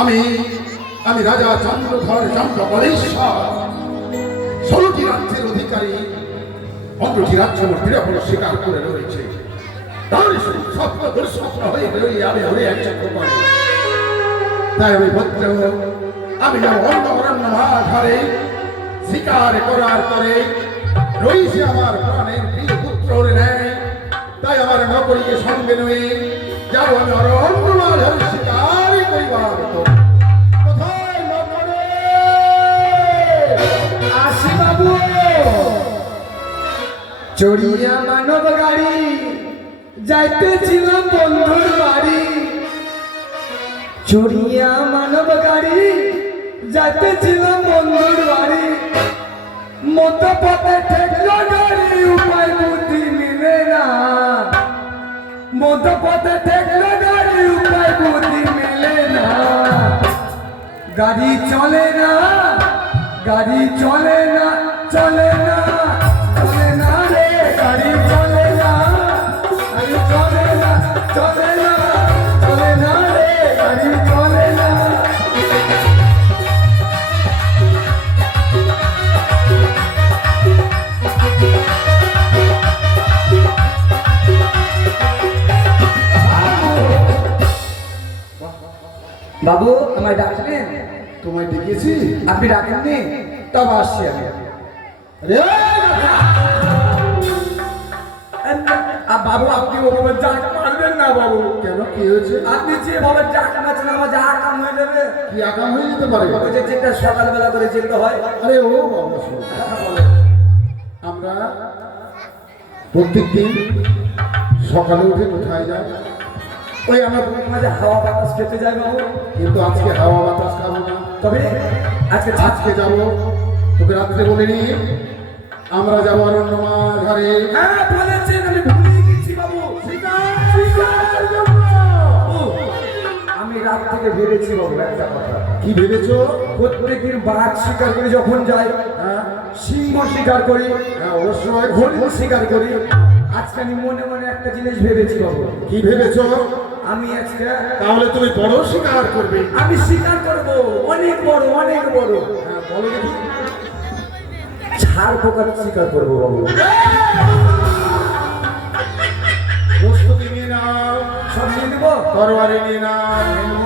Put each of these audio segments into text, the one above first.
আমি আমি রাজা চন্দ্রধর চন্দ্রকলেশ্বর 16টি রাজ্যের অধিকারী 15টি রাজ্য আমার দৃঢ় স্বীকার করে রয়েছে। তাহলে স্বপ্ন দুঃস্বপ্ন হয়ে রয়ে আমি হয়ে একচক্র করে তাই আমি ভদ্র আমি অন্য অরণ্য মাঝারে শিকার করার পরে রয়েছে আমার প্রাণের প্রিয় পুত্র নেয়। তাই আমার নগরীকে সঙ্গে নয়ে যাও আমি অরণ্য মাঝারে শিকার করিবার কোথায় নগরে আসি বাবু চড়িয়া মানব গাড়ি যাইতেছিলাম বন্ধুর বাড়ি। চড়িয়া মানব গাড়ি যাইতেছিলাম বন্ধুর বাড়ি। মত পথে ঠেকলো গাড়ি উপায় বুদ্ধি মিলে না। মত পথে ঠেকলো গাড়ি উপায় বুদ্ধি মিলে না। গাড়ি চলে না গাড়ি চলে না চলে না চলে না রে গাড়ি চলে না গাড়ি চলে না চলে না চলে না রে গাড়ি চলে না। বাবু আমায় ডাকলেন? তোমায় ডেকেছি? আপনি ডাকেননি? তবে আসছি আমি। বাবু আপনি ওভাবে ডাক মারবেন না বাবু। কেন কি হয়েছে? আপনি যেভাবে ডাক মারছেন আমার যা আকাম হয়ে যাবে। কি আকাম হয়ে যেতে পারে? ওই যে যেটা সকালবেলা করে যেতে হয়। আরে ও বাবা শোনো, আমরা প্রত্যেকদিন সকালে উঠে কোথায় যাই? ওই আমার মাঝে হাওয়া বাতাস খেতে যায় বাবু। কিন্তু আজকে হাওয়া বাতাস খাবো না, তবে আজকে আজকে যাবো তোকে রাত্রে বলিনি আমরা যাবো অরণ্য মাঝারে। হ্যাঁ বলেছেন, আমি ভুলে গেছি বাবু। শিকারের জন্য। আমি রাত থেকে ভেবেছি বাবু একটা কথা। কি ভেবেছো? প্রত্যেকদিন বাঘ শিকার করি যখন যাই, হ্যাঁ সিংহ শিকার করি, হ্যাঁ অবশ্যই। হরিণ শিকার করি। আজকে আমি মনে মনে একটা জিনিস ভেবেছি বাবু। কি ভেবেছো? আমি আজকে তাহলে তুমি বড় শিকার করবে। আমি শিকার করবো অনেক বড় অনেক বড়। হ্যাঁ বলো দেখি। ছাড় পোকার শিকার করবো বাবু। প্রস্তুতি নিয়ে নাও, সব নিয়ে দেবো। তরবারি নিয়ে নাও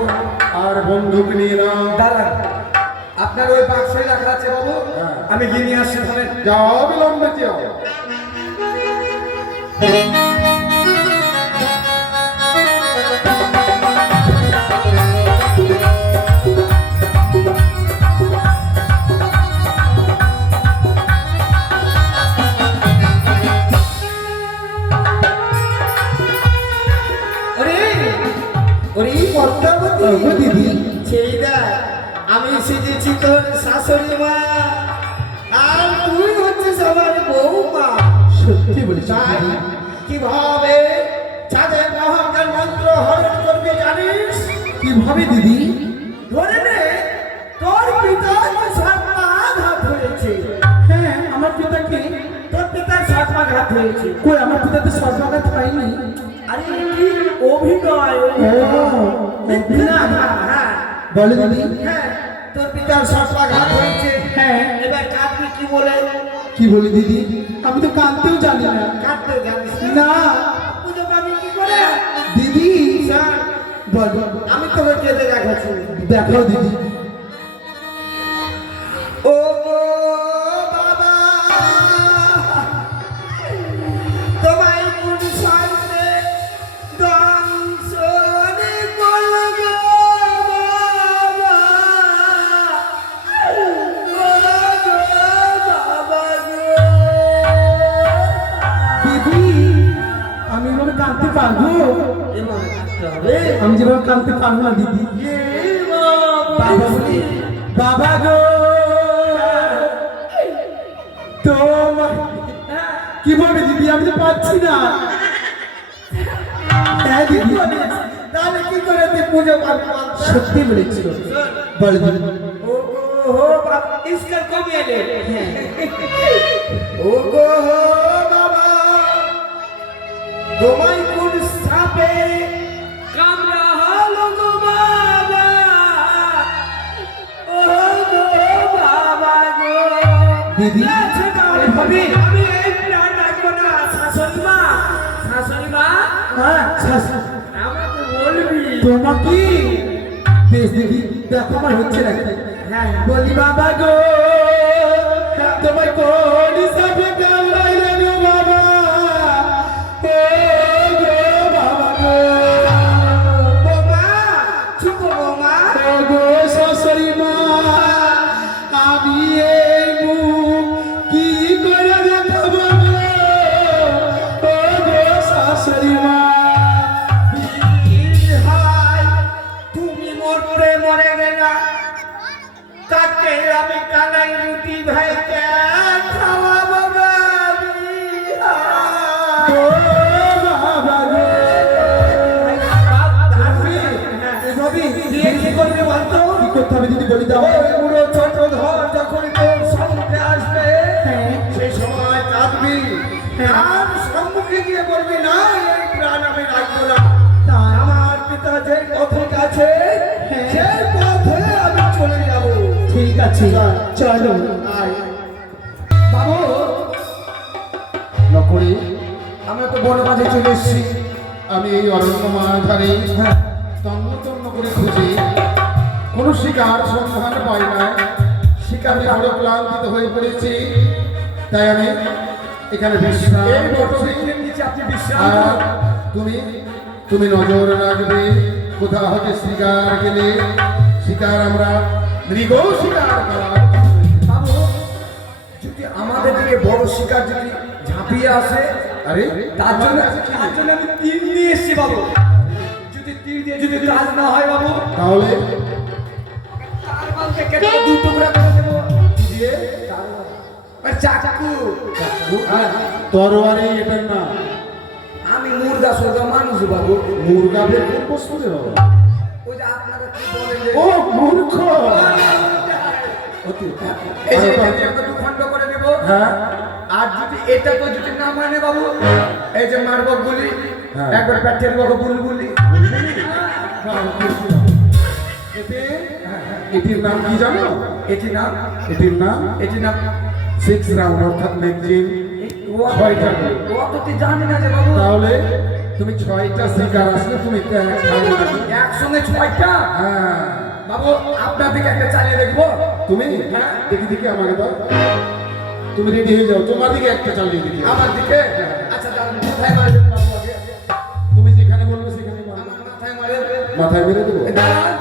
আর বন্দুক নিয়ে নাও। দাঁড়ান, আপনার ওই বাক্সে রাখা আছে বাবু। হ্যাঁ। আমি গিয়ে নিয়ে আসছি তাহলে। যাও অবিলম্বে যাও। দিদি সেই দেখ আমি সেজেছি তোর শাশুড়ি মা আর তুই হচ্ছিস আমার বৌমা। সত্যি বলিস তাই কিভাবে চাঁদের মহাকার মন্ত্র হরণ করবে জানিস? কিভাবে দিদি? ধরে নে তোর পিতার সাতমাঘাত হয়েছে। হ্যাঁ আমার পিতাকে। তোর পিতার সাতমাঘাত হয়েছে। কই আমার পিতা তো সর্বাঘাত পাইনি। আরে কি অভিনয় না হ্যাঁ বলে দিদি। হ্যাঁ তোর পিতার সাতমাঘাত হয়েছে। হ্যাঁ এবার কাঁদবি কি বলে? কি বলি দিদি? আমি তো কাঁদতেও জানি না। কাঁদতে জানিস না পুজো পাবি কি করে? দিদি স্যার বলো। আমি তোকে কেঁদে দেখাচ্ছি। দেখাও দিদি। ও গো বাবা তোমায় কোন সামনে দংশনে করল গো বাবা। ও গো বাবা গো। দিদি আমি এভাবে কাঁদতে পারবো? এভাবে কাঁদতে হবে? আমি যেভাবে কাঁদতে পারবো না দিদি। বাবা বলি বাবা গো তোমার কি বলবে দিদি? আমি তো পাচ্ছি না। হ্যাঁ দিদি তাহলে কি করে তুই পুজো পাবি? সত্যি বলেছি। বলে দিদি। ओ हो बाबा इसका कब ले ओ गो हो बाबा তোমায় কোন সাপে কামড়া দিদি ভাবি আমি এই প্ল্যান রাখবো না শাশুড়ি মা হ্যাঁ আমাকে বলবি তোমাকে বেশ দিদি দেখো আমার হচ্ছে নাকি হ্যাঁ বলি বাবা গো তোমায় কোন হিসাবে কামড়াইলে গো বাবা ও গো বাবা গো বোমা চুপ বোমা ও গো শাশুড়ি মা আমি এই মুখ কি করে দেখাবো গো ও গো শাশুড়ি মা হাই তুমি মরতে মরে গেলা কাকে আমি কালাই রুটি ভাইকে খাওয়াবো ও বাবা গো রবি দিয়ে কি করবে বলতো কি করতে হবে দিদি বলি দাও ওই বুড়ো ছোট ধর যখন তোর সম্মুখে আসবে সেই সময় কাঁদবি আর সম্মুখে গিয়ে বলবি না এই প্রাণ আমি রাখবো না আমার পিতা যে পথে গেছে সেই পথে আমি চলে যাব ঠিক আছে চলো আয় বাবু নকরি আমরা তো বড় বাজে চলে এসেছি আমি এই অরণ্য মাঝারে হ্যাঁ তন্ন তন্ন করে খুঁজি কোনো শিকার সন্ধান পাই না শিকারে বড় ক্লান্তিত হয়ে পড়েছি তাই আমি এখানে বিশ্রাম এই বড় করছি। বৃক্ষের নিচে আপনি বিশ্রাম আর করুন। তুমি নজর রাখবে কোথাও হতে শিকার গেলে শিকার আমরা মৃগ শিকার করা বাবু যদি আমাদের দিকে বড় শিকার যদি ঝাঁপিয়ে আসে আরে তার জন্য আমি তীর নিয়ে এসেছি বাবু যদি তীর দিয়ে যদি কাজ না হয় বাবু তাহলে তার মালকে কেটে দু টুকরা করে দেবো দিয়ে আর চাকু হ্যাঁ, তরবারি এটার না আমি মুর্গা সোজা মানুষ বাবু মুরগাদের কোন বস্তু রে বাবা? ওই যে আপনারা কি বলেন যে ও মূর্খ এই যে এটা দিয়ে আমরা দুখণ্ড করে দেবো হ্যাঁ আর যদি এটা তো যদি না মানে বাবু এই যে মারব গুলি হ্যাঁ। একবার পেটের বড় বুলবুলি এটির নাম কি জানো এটি নাম এটির নাম এটি নাম 6 রাউন্ড অর্থাৎ ম্যাগজিন ছয়টা করে। ও তো তুই জানি না যে বাবু তাহলে তুমি 6টা শিকার আসলে তুমি খাবে না। একসঙ্গে 6টা হ্যাঁ বাবু আপনার দিকে একটা চালিয়ে দেখবো তুমি দেখি দেখি আমাকে দাও তুমি রেডি হয়ে যাও তোমার দিকে একটা চালিয়ে দিই আমার দিকে আচ্ছা দাঁড়ান কোথায় মারবেন বাবু আগে তুমি যেখানে বলবে সেখানে মারবো। আমার মাথায় মারেন মাথায় মেরে দেবো দাঁড়ান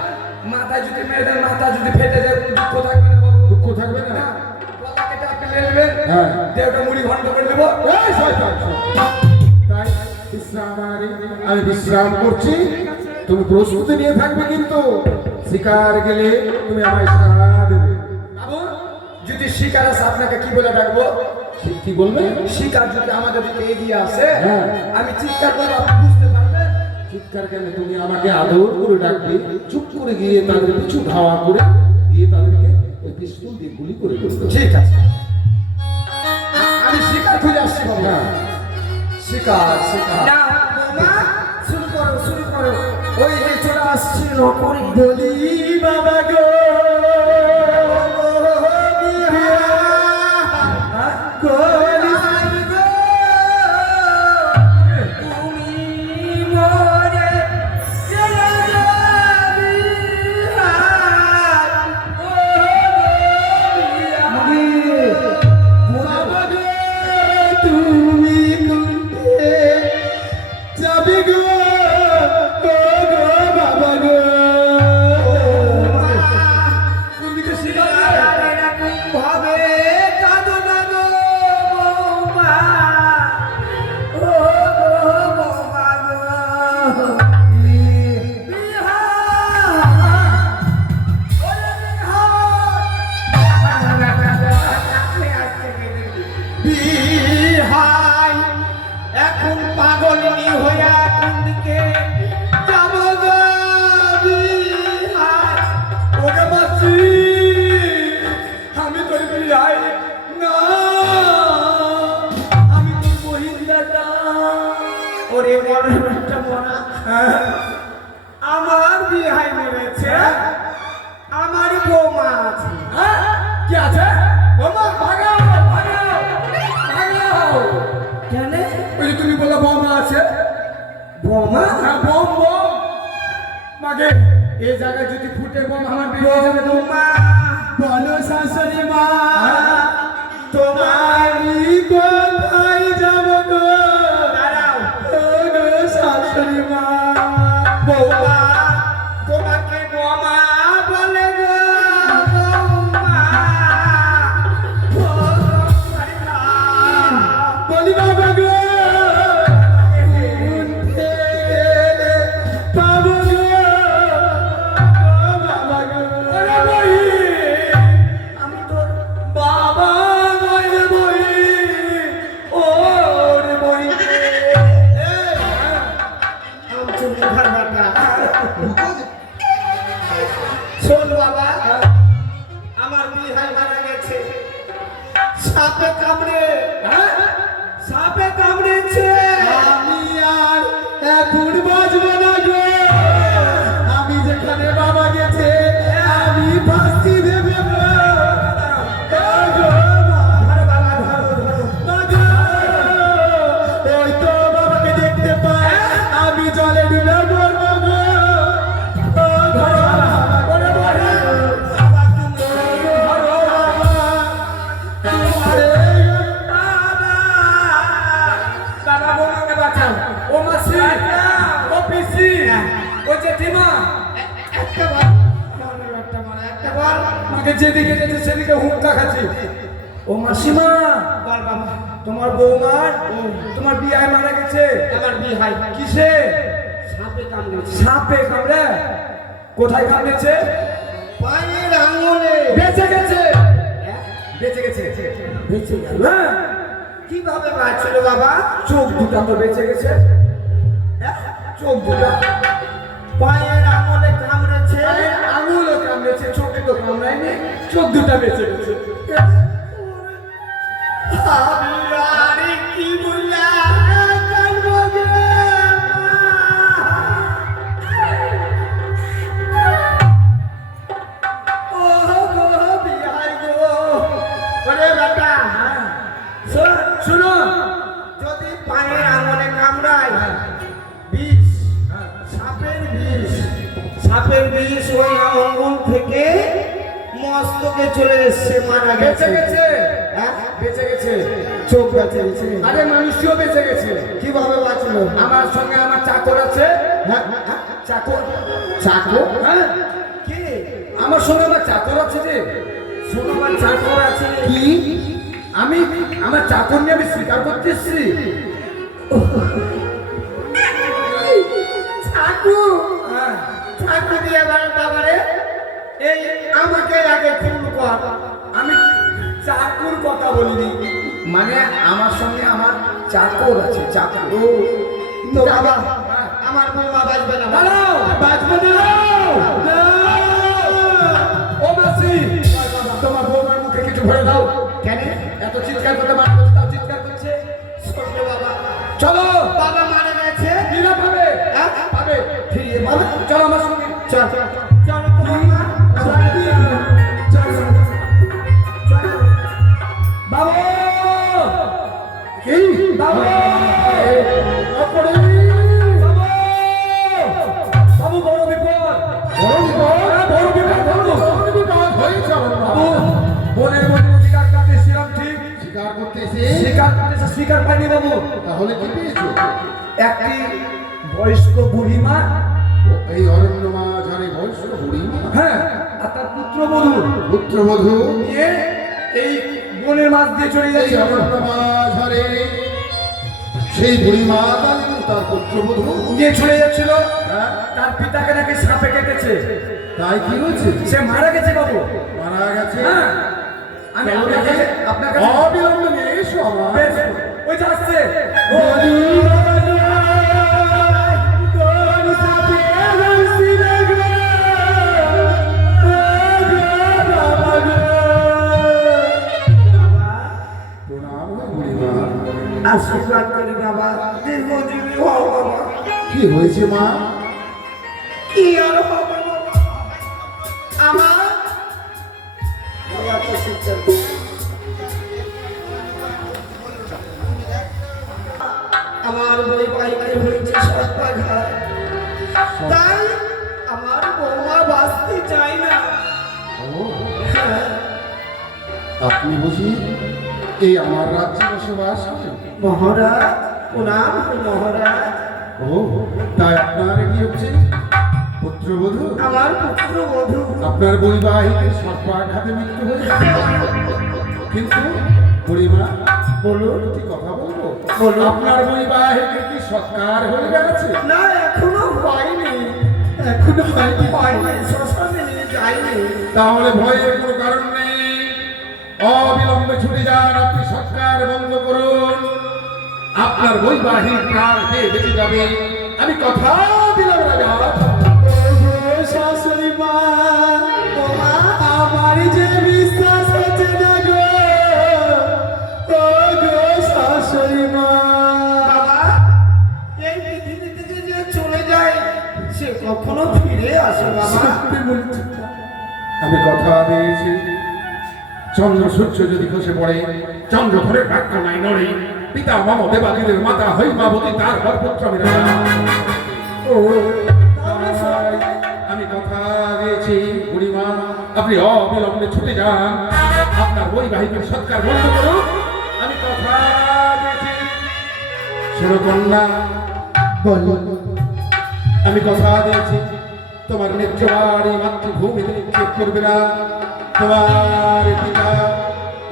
মাথায় যদি মেরে দেন মাথা যদি ফেটে যায় কোনো দুঃখ থাকবে না বাবু দুঃখ থাকবে না না গলা কেটে আপনি নেবেন হ্যাঁ। দেহটা মুড়ি ঘন্ট করে দেবো এই শয়তান, তাই আমি বিশ্রাম করছি তুমি প্রস্তুতি নিয়ে থাকবে কিন্তু শিকার গেলে তুমি আমায় সাড়া দেবে বাবু যদি শিকার আসে আপনাকে কি বলে ডাকবো কি বলবে শিকার যদি আমাদের দিকে এগিয়ে আসে হ্যাঁ। আমি চিৎকার করবো আপনি বুঝতে পারবেন চিৎকার কেন তুমি আমাকে আদর করে ডাকবে চুপ করে গিয়ে তাদের পিছু ধাওয়া করে গিয়ে তাদেরকে ওই পিস্তল দিয়ে গুলি করে করতে ঠিক আছে আমি শিকার খুঁজে আসছি বাবু হ্যাঁ। শিকার শিকার না বোমা শুরু করো শুরু করো ওই যে চলে আসছি নকরি বলি বাবা গো কলি তুমি মরে চলে যাবি বাবা গো তুমি কোনতে যাবে গো ও গো বাবা গো কোন দিকে শিকার এরকম ভাবে কাঁদো না গো বৌমা ও গো বৌমা গো বিহা ওরে বিহাই এখন পাগল নি হইয়া কোন দিকে যাব গো বিহাই ওকে বাঁচি আমি তোর বিয়াই না আমি তোর বহিন্দাটা ওরে বড় একটা মরা আমার বিহাই মরেছে আমার বৌমা আছে হ্যাঁ কি আছে বাবা ভাগা আগে এই জায়গায় যদি ফুটে বোম আমার বিয়ে হয়ে যাবে তো মা বলো শাশুড়ি মা তোমার কোথায় যাব গো দাঁড়াও ও গো শাশুড়ি মা বৌমা তোমাকে বোমা বলে গো বৌমা ও সরিতা বলি বাবা গো পাবো গো বাবা গো ওরে বই আমি তোর বাবা নয় রে বই ও রে বই আমচুর মুখার বাটা শোন বাবা আমার বিহাই মারা গেছে সাপে কামড়ে সাপে কামড়েছে আমি আর এখন বাঁচবো না গো আমি যেখানে বাবা গেছে আমি ফাঁসি দেবে গো গো মা গো ওই তো বাবাকে দেখতে পাই আমি জলে ডুবে মরবো গো ও গো ওরে বলে বাবা তোমারে বাবা বোমাকে বাঁচাও ও মাসি ও পিসি ও জেঠিমা একটা বার একটা বার আমাকে যেদিকে যেতে সেদিকে হুক্কা খাচ্ছি ও মাসিমা বল বাবা তোমার বৌমার তোমার বিয়ায় মারা গেছে আমার বিহাই কিসে সাপে কামড়েছে সাপে কামড়ে কোথায় কামড়েছে পায়ের আঙুলে বেঁচে গেছে বেঁচে গেছে বেঁচে গেল হ্যাঁ কিভাবে বাঁচলো বাবা চোখ দুটা তো বেঁচে গেছে চোখ দুটা পায়ের আঙুলে কামড়েছে আঙুলও কামড়েছে চোখে তো কামড়ায়নি চোখ দুটা বেঁচে গেছে আরে কি বললা কানবো গে ও গো বিহাই গো ওরে বেটা শোন শুনো যদি পায়ের আঙুলে কামড়ায় বিষ সাপের বিষ ওই আঙুল থেকে মস্তকে চলে এসছে মারা বেঁচে গেছে গেছে হ্যাঁ? বেঁচে গেছে চোখ বেঁচে গেছে আরে মানুষও বেঁচে গেছে কিভাবে বাঁচলো আমার সঙ্গে আমার চাকর আছে হ্যাঁ চাকর চাকর হ্যাঁ কে আমার সঙ্গে আমার চাকর আছে যে সোনামান চাকর আছে কি আমি আমার চাকর নিয়ে আমি স্বীকার করতে এসছি ঠাকুর হ্যাঁ ঠাকুর দিয়ে বাবারে এই আমাকে আগে খুন কর আমি চাকুর কথা বলিনি মানে আমার সঙ্গে আমার চাকর আছে চাকর তো বাবা আমার বৌমা বাঁচবে না দাঁড়াও বাঁচবে না ও মাসি তোমার বৌমার মুখে কিছু ভরে দাও কেন এত চিৎকার করতে মানা করছে তাও চিৎকার করছে ছোট বাবা চলো বাবা মারা গেছে বিনা পাবে হ্যাঁ? পাবে ফিরিয়ে বাবা চলো আমার সঙ্গে চল চল বৌমা বাবু কি বাবু বাবু বাবু বড় বিপদ বড় বিপদ হয়েছে আমার বাবু বাবা। বনের মধ্যে শিকার কাটতেছিলাম ঠিক স্বীকার করতেছি শিকার কাটেছে শিকার পাইনি বাবু তাহলে কি পেয়েছো একটি বয়স্ক বুড়িমা এই অরণ্য মাঝারে বয়স্ক বুড়িমা হ্যাঁ আর তার পুত্রবধূ পুত্রবধূ নিয়ে এই বনের মাছ দিয়ে চলে এই যাচ্ছে অরণ্য মাঝারে সেই বুড়িমা তার পুত্রবধূ নিয়ে চলে যাচ্ছিল হ্যাঁ, তার পিতাকে নাকি সাপে কেটেছে তাই কি হয়েছে সে মারা গেছে বাবু মারা গেছে হ্যাঁ আমি আপনার কাছে অবিলম্বে নিয়ে এসো আমার বেশ, ওই যে আসছে প্রণাম গো বুড়িমা আশীর্বাদ করি বাবা দীর্ঘজীবী হও বাবা কি হয়েছে মা কি আর হবে বাবা আমার আমার বই বাইকে হয়েছে সর্বাঘাত তাই আমার চাই না। ও, আপনি বুঝি এই আমার রাজ্যে বসবাস করেন? মহারাজ, প্রণাম মহারাজ। ও, তাই আপনার কি হচ্ছে পুত্রবধূ? আমার পুত্রবধূ। আপনার বৈবাহিকের সর্পাঘাতে মৃত্যু হয়েছে, কিন্তু বুড়িমা বলুন। একটি কথা বলবো, বলুন। আপনার বৈবাহিকের কি সৎকার হয়ে গেছে? না, এখনো হয়নি। এখনো হয়নি, শ্মশানে যাইনি। তাহলে ভয়ের কোনো কারণ নেই, অবিলম্বে ছুটে যান, আপনি সৎকার বন্ধ করুন, আপনার বৈবাহিক প্রাণ পেয়ে বেঁচে যাবে, আমি কথা দিলাম রাজা। শাশুড়ি মা, আমার যে বিশ্বাস হচ্ছে না গো, ও গো শাশুড়ি মা। বাবা, এই পৃথিবী থেকে যে চলে যায় সে কখনো ফিরে আসে বাবা। আমি কথা দিয়েছি, চন্দ্র সূর্য যদি খসে পড়ে, চন্দ্র ঘরের বাক্য নাই নড়ে, পিতা মম দেবাদিদের মাতা হৈমাবতী তার গর্ভপুত্র আমি রাজা। ও, তাহলে সত্যি? আমি কথা দিয়েছি বুড়িমা, আপনি অবিলম্বে ছুটে যান, আপনার বৈবাহিকের সৎকার বন্ধ করুন, আমি কথা দিয়েছি। শোনো কন্যা, আমি কথা দিয়েছি, তোমার নেত্রবাড়ি মাতৃভূমিতে নিক্ষেপ করবে না, তোমার পিতা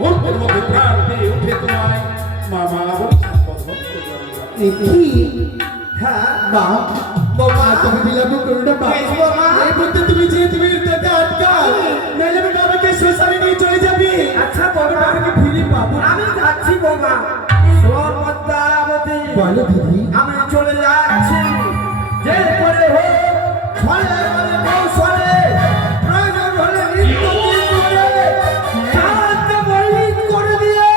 অর্থের মধ্যে প্রাণ দিয়ে উঠে তোমায় মামা বলে সম্বোধন করবে। কি? হ্যাঁ, মা, বৌমা, তুমি বিলাপ করো না মা। বেশ বৌমা। এই বুদ্ধি তুমি যে তুমি তাতে আটকাও, নাহলে আমি বাবাকে শ্মশানে নিয়ে চলে যাবি। আচ্ছা বৌমা, বাবাকে ফিরে পাবো। আমি যাচ্ছি বৌমা। সর্বদাবতী, বলো দিদি। আমি চলে যাচ্ছি। যে করে হোক, ছলে বলে কৌশলে, প্রয়োজন হলে মৃত্যু করে, চাঁদকে মলিন করে দিয়ে,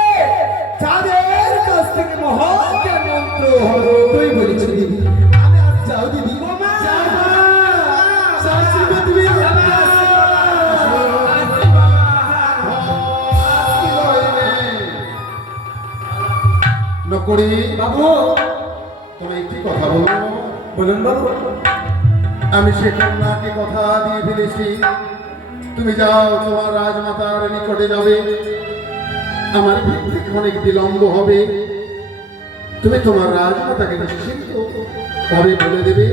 চাঁদের কাছ থেকে মহৎ মন্ত্র হলো। তুই বলেছিস দিদি। আমি আর যাও দিদি। বৌমা, যাও মা। শাশুড়ি মা, তুমি নকরি বাবু। তুমি একটি কথা বলো। বলুন বাবু। আমি সে কন্যাকে কথা দিয়ে ফেলেছি, তুমি যাও, তোমার রাজমাতার নিকটে যাবে, আমার ভিত্তিক অনেক বিলম্ব হবে, তুমি তোমার রাজমাতাকে নিশ্চিন্ত ভাবে বলে দেবে,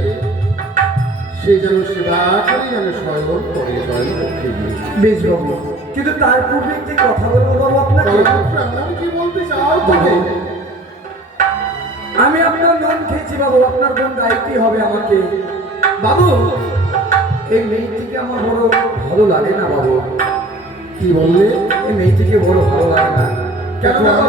সে যেন সেবা করে যেন স্বয়ং করে জয় পক্ষে দিয়ে। বেশ বাবু, কিন্তু তার পূর্বে একটি কথা বলবো বাবু আপনাকে। আমি কি বলতে চাও তুমি? আমি আপনার লোন খেয়েছি বাবু, আপনার কোন দায়িত্বই হবে আমাকে। বাবু, এই মেয়েটিকে আমার বড় ভালো লাগে না বাবু। কি বললে? এই মেয়েটিকে বড় ভালো লাগে না। কেন বাবু?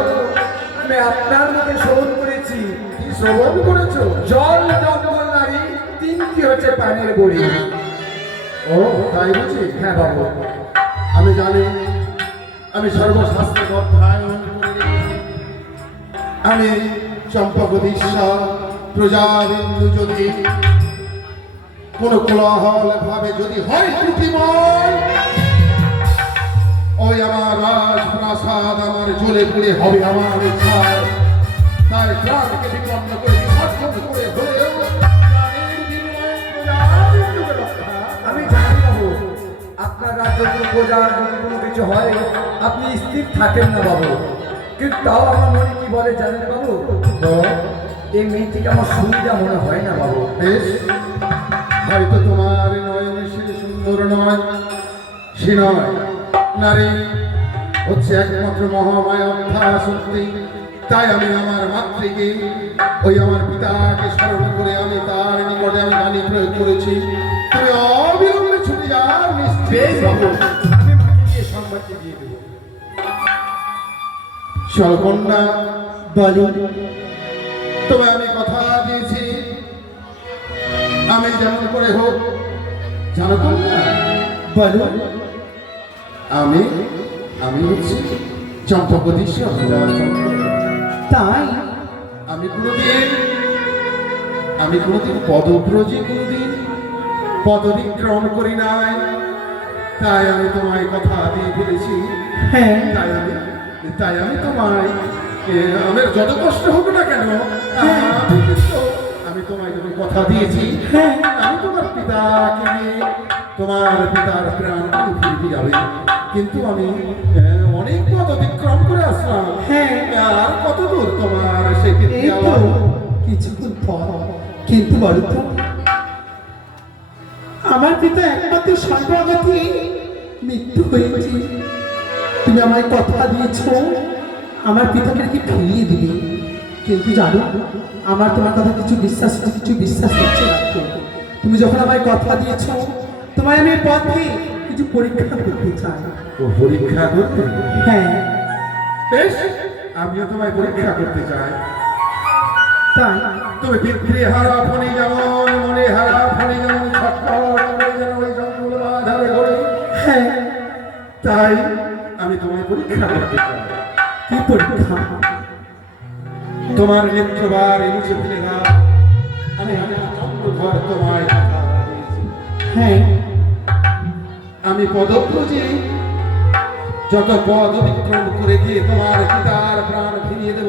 আমি আপনার মুখে শ্রবণ করেছি, কি শ্রবণ করেছো? জল জঙ্গল নারী তিনটি হচ্ছে পানের বড়ি। ও তাই বুঝি? হ্যাঁ বাবু। আমি জানি, আমি সর্বশাস্ত্র অধ্যয়ন করে রেখেছি। আমি চম্পকদীশ্বর প্রজাবিন্দু যদি কোনো কোলাহল ভাবে যদি হয় ত্রুটিময়, ওই আমার রাজপ্রাসাদ আমার জ্বলে পুড়ে হবে আমার ছাই। তাই প্রাণকে বিপন্ন করে বিসর্জন করে হলেও প্রাণের বিনিময়ে প্রজাবিন্দুকে রক্ষা। আমি জানি বাবু, আপনার রাজ্য কোনো প্রজার যদি কোনো কিছু হয় আপনি স্থির থাকেন না বাবু, কিন্তু তাও আমার মনে কি বলে জানেন বাবু? তো এই মেয়েটিকে আমার সুবিধা মনে হয় না বাবু। বেশ, হয়তো তোমার নয়নে সে সুন্দর নয়, সে নয়, নারী হচ্ছে একমাত্র মহামায়া অধ্যা শক্তি। তাই আমি আমার মাতৃকে, ওই আমার পিতাকে স্মরণ করে আমি তার নিকটে আমি বাণী প্রয়োগ করেছি, তুমি অবিলম্বে ছুটে যাও নিশ্চিত। বেশ বাবু, আমি মাকে গিয়ে সংবাদটি দিয়ে দেবো। সর্বকন্যা বলো। তবে আমি কথা দিয়েছি, আমি যেমন করে হোক, জানো কন্যা, বলো। আমি আমি হচ্ছি চম্পকদীশ্বর রাজচন্দ্র। তাই আমি কোনোদিন পদব্রজে কোনোদিন পদবিক্রম করি নাই, তাই আমি তোমায় কথা দিয়ে ফেলেছি। হ্যাঁ। তাই আমি তোমায় আমার যত কষ্ট হোক না কেন, আমি তোমায় যখন কথা দিয়েছি, হ্যাঁ। আমি তোমার পিতাকে নিয়ে তোমার পিতার প্রাণ ফিরে যাবে, কিন্তু আমি অনেক পথ অতিক্রম করে আসলাম। হ্যাঁ। আর কত দূর তোমার সে কীর্তি এই তো আবার? কিছুক্ষণ পর। কিন্তু বলো তো, আমার পিতা একমাত্র সর্বগতি মৃত্যু হয়েছে। তুমি আমায় কথা দিয়েছো আমার পিতাকে নাকি ফিরিয়ে দিবে, কিন্তু জানো আমার তোমার কথা কিছু বিশ্বাস হচ্ছে না। তুমি যখন আমায় কথা দিয়েছো, তোমায় আমি পথে কিছু পরীক্ষা করতে চাই। ও পরীক্ষা করতে? হ্যাঁ। বেশ, আমিও তোমায় পরীক্ষা করতে চাই। তাই তুমি পিতৃ হারা ফণি যেমন, মনে হারা ফণি যেমন ছটফট করে যেন ওই জঙ্গল বাধারে ঘোরে, হ্যাঁ। তাই আমি তোমায় পরীক্ষা করতে চাই। কি পরীক্ষা? তোমার নেত্রবার মুছে ফেলে না আমি চন্দ্রধর তোমায় কথা দিয়েছি। হ্যাঁ। আমি পদব্রজে যত পদ অতিক্রম করে গিয়ে তোমার পিতার প্রাণ ফিরিয়ে দেব।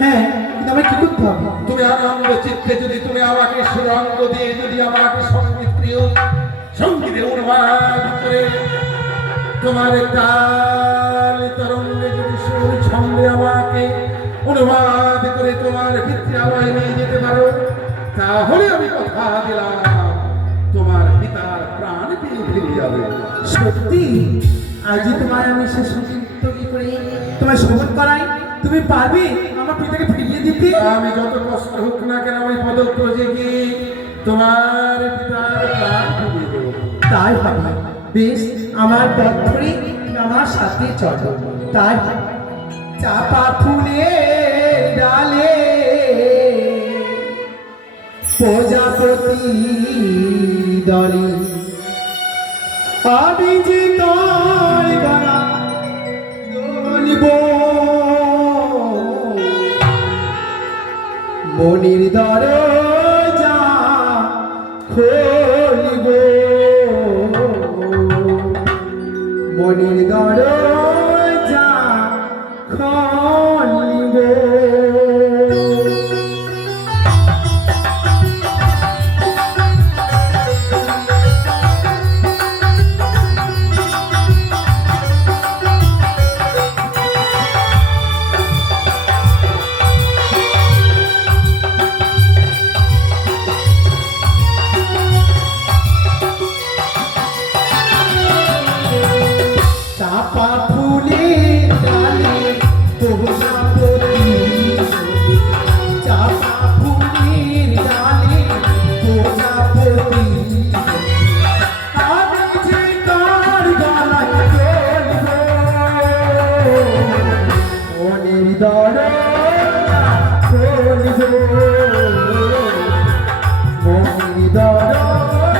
হ্যাঁ, কিন্তু আমায় কি করতে হবে? তুমি আনন্দ চিত্তে যদি তুমি আমাকে সুরঙ্গ দিয়ে যদি আমাকে সঙ্গীত প্রিয় সঙ্গীতের উন্মাদ করে তোমার তাল তরঙ্গে যদি সুর ছন্দে আমাকে অনুবাদ করে তোমার পিতৃালয়ে নিয়ে যেতে পারো, তাহলে আমি কথা দিলাম তোমার পিতার প্রাণ ফিরে যাবে। সত্যি? আজই তোমার আমি সে সঙ্গীত করে তোমায় শোভন করাই, তুমি পারবে আমার পিতাকে ফিরিয়ে দিতে? আমি যত কষ্ট হোক না কেন ওই পদব্রজে গিয়ে তোমার পিতার প্রাণ ফিরিয়ে দেবো। তাই হবে। বেশ, আমার পথ ধরে আমার সাথে চলো। তাই চাপা ফুলে ডালে প্রজাপতি দলে আমি যে তোর গানা দলিব, মনির দরজা খোলিব, মনির দরজা খোলিব। চাপা ফুলের ডালে প্রজাপতি, চাপা ফুলের ডালে প্রজাপতি, আমি যে কার গলায় জ্বলব, মনের দরজা খুলব, মনের দরজা খুলব।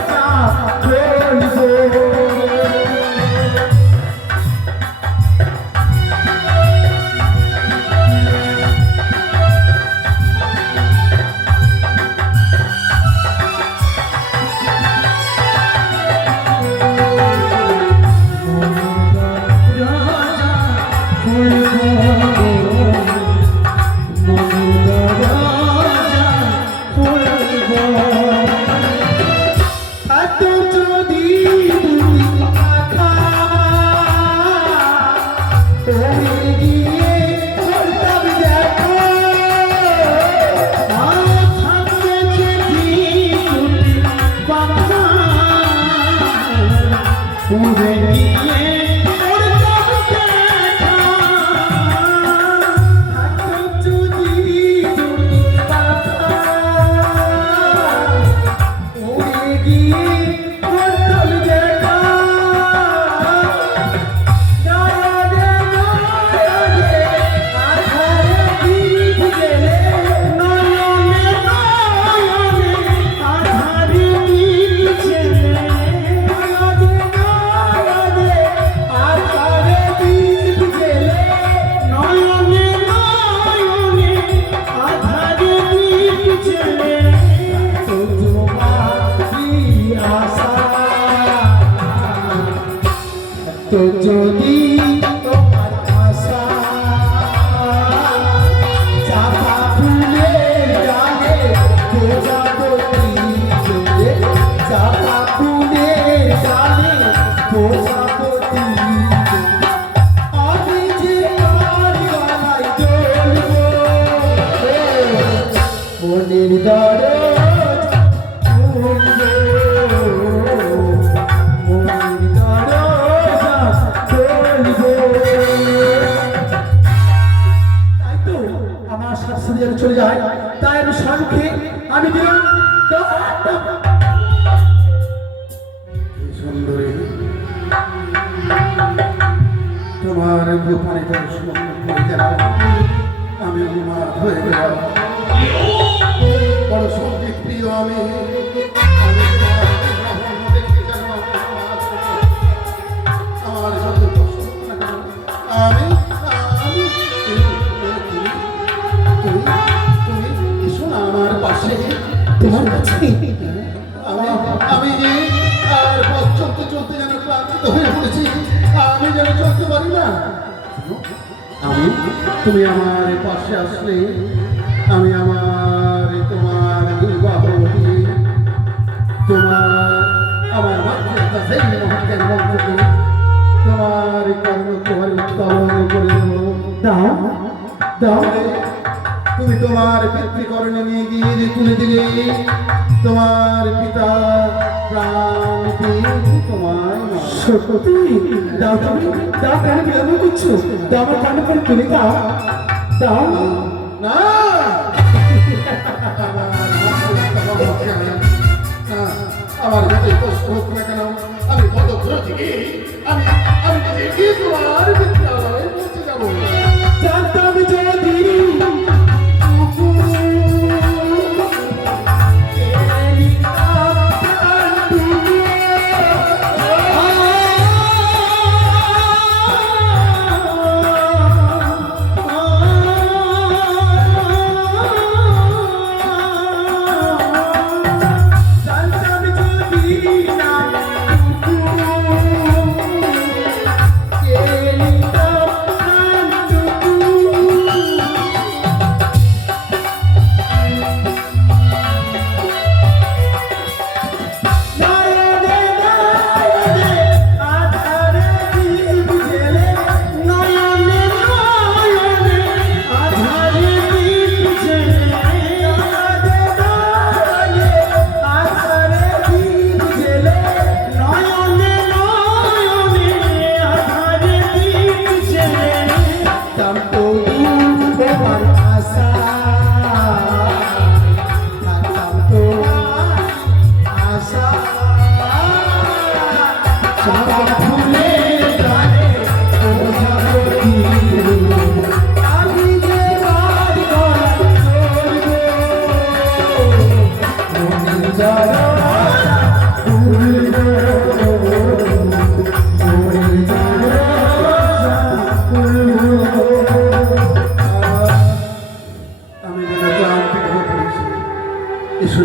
তো যদি তোমার আশা চাপা ফুলের ডালে প্রজাপতি, চাপা ফুলের ডালে প্রজাপতি আমি যে কার গলায় জ্বলবো মনের দরজা খুলবো মনের দরজা খুলবো তাই তো আমার শাশুড়ি যেন চলে যায় তাই আমি স্বামীকে আমি দিলাম সুন্দরী তোমার গোপনে দর্শন করে গেলাম আমি উন্মাদ হয়ে গেলাম বড় সঙ্গীত প্রিয় আমি আমার যত কষ্ট হোক না কেন, আমি আমি তুমি এসো না আমার পাশে তোমার কাছে আমি আর পথ চলতে চলতে যেন ক্লান্ত হয়ে পড়েছি আমি যেন চলতে পারি না আমি তুমি আমার পাশে আসলে আমি আমার তোমার বিবাহ দিয়ে তোমার আমার মাতৃ সেই মহাজ্ঞান মন্ত্রকে তোমার কর্মপ্রভারে উত্তোলন করে দেবো দাও দাও তুমি তোমার পিতৃকরণে নিয়ে গিয়ে যে তুলে দিলে তোমার পিতা প্রাণ দিয়ে তোমার মা। সত্যি দাও তুমি দাও কেন বিলম্ব করছো দাও আমার কানে করে তুলে দাও দাও না আমার যতই কষ্ট হোক না কেন আমি পদগ্রহ থেকে আমি আমি নিজে তোমার বিদ্যালয়ে পৌঁছে যাবো জানতাম যদি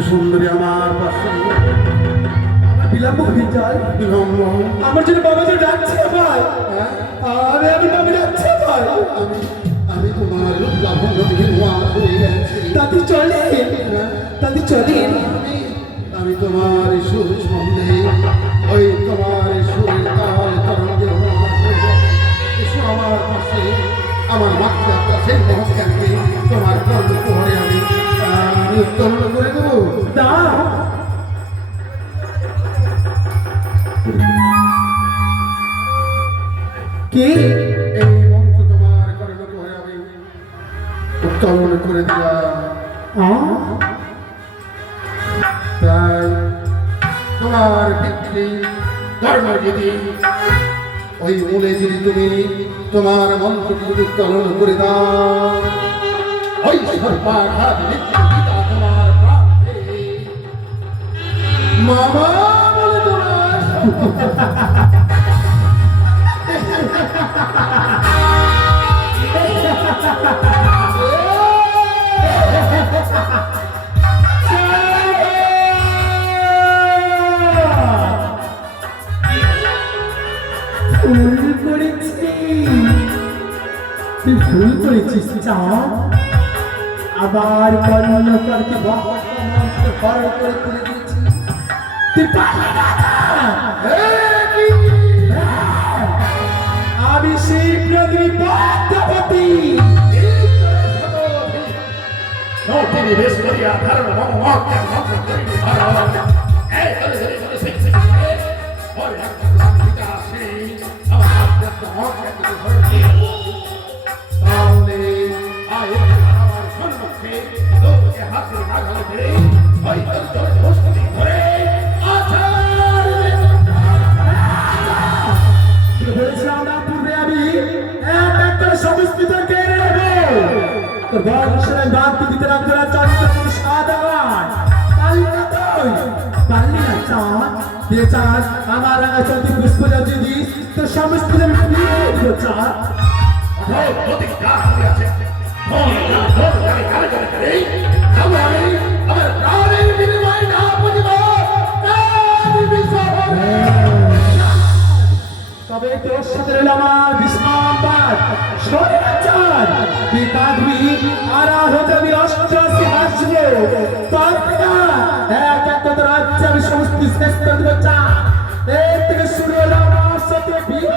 সুন্দরী আমার পাশে বিলম্ব হয়ে যায় বিলম্ব আমার জন্য বাবা যে ডাকছে ভাই আমি বাবা ডাকছে ভাই আমি আমি তোমার রূপ লাভন্য দেখে নোয়া হয়ে গেছি তাতে চলে তাতে চলে আমি তোমার সুর ছন্দে ওই তোমার সুরের তাল তরঙ্গে এসো আমার পাশে আমার মাতৃ কাছে মহাজ্ঞানকে তোমার কর্ম প্রহরে আমি উত্তোলন করে দেবো দাও কি এই মন্ত্র তোমার কর্ম প্রহরে আমি উত্তোলন করে দিলাম তাই তোমার পিতৃ ধর্ম যদি ওই মূলে যদি তুমি তোমার মন্ত্রটি উত্তোলন করে দাও ওই সর্বাঘাত মৃত্যু পিতা তোমার প্রাণে মামা বলে তোমার ভুল করেছি তুই ভুল করেছিস চা আবার কর্ণ করতে করে তুলে দিয়েছি তুই পারলি না আমি সেই প্রদীপ পদ্মাবতী নৌটি নিবেশ করিয়া ধারণ মমকে মন্ত্র করিলে ভারত এই ধরে ধরে ধরে সেই সেই ওরে পিতা শ্রী আমার আধ্যাত্ম মমকে ধরে তাহলে আয় আমার সম্মুখে লোকে হাতে নাগালে ধরে ওই তোর বসতি ধরে বলেছিলাম না পূর্বে আমি এক এক করে সমস্ত কেড়ে নেবো তোর বংশের বাদ দিতে রাখবে না চন্দ্রপুর সাদাওয়ান পারলি না তুই পারলি না চাঁদ দিয়ে চাঁদ আমার রাঙা চন্দ্র পুষ্প যদি দিস তোর সমস্ত আমি ফিরিয়ে দিব চাঁদ প্রতিজ্ঞা করিয়াছে আমার প্রাণের বিনিময় না বুঝিব তবে তোর সাথে রইল আমার বিশ্রামবাদ সরে চাঁদ তুই কাঁদবি আর হতে আমি অষ্টআশি হাসবো পারবি না এক এক করে রাজ্যে আমি সমস্ত শেষ করে দেবো চাঁদ এর থেকে শুরু হলো আমার সাথে বিয়ে